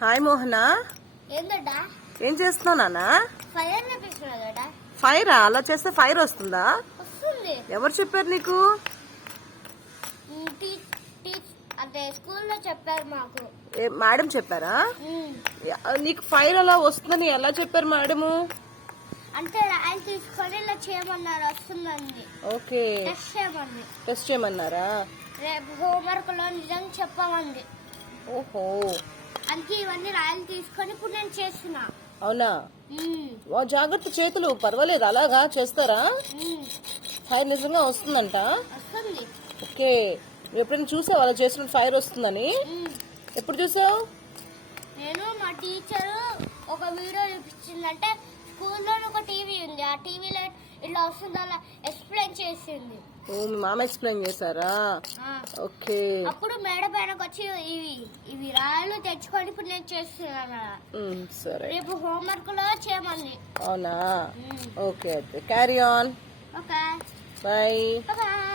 Hi మోహన, ఏందడా ఏం చేస్తున్నావు నాన్న? ఫైర్ నేర్పిస్తున్నాడా? ఫైరా? అలా చేస్తే ఫైర్ వస్తుందా? వస్తుంది. ఎవరు చెప్పారు నీకు? అంటే స్కూల్లో చెప్పారు మాకు. మేడం చెప్పారా? నీకు ఫైర్ అలా వస్తుందని ఎలా చెప్పారు మేడము? అంటే రాయలు తీసుకొని ఇలా చేయమన్నారు, వస్తుందండి. ఓకే, టెస్ట్ చేయమన్నారా? రేపు హోంవర్క్ లో నిజంగా చెప్పమంది. ఓహో, అందుకే ఇవన్నీ రాయలు తీసుకొని ఇప్పుడు నేను చేస్తున్నా. అవునా? జాగ్రత్త, చేతులు పర్వాలేదు, అలాగా చేస్తారా? ఫైర్ నిజంగా వస్తుందంట? వస్తుంది. ఓకే, నువ్వు ఎప్పుడైనా చూసావు అలా చేసిన ఫైర్ వస్తుందని? ఎప్పుడు చూసావు? నేను మా టీచరు ఒక వీడియో చూపించిందంటే స్కూల్లో ఒక టీవీ ఉంది, ఆ టీవీలో ఇట్లా వస్తుంది అలా ఎక్స్ప్లెయిన్ చేసింది. మీ మామ ఎక్స్ప్లెయిన్ చేశారా? ఓకే. అప్పుడు మేడ పైనకి వచ్చి ఇవి రాళ్ళు తెచ్చుకొని ఇప్పుడు నేను చేస్తున్నాను. సరే, రేపు హోంవర్క్ లో చేయమంది. అవునా? ఓకే, అయితే carry on. Okay, bye. Bye.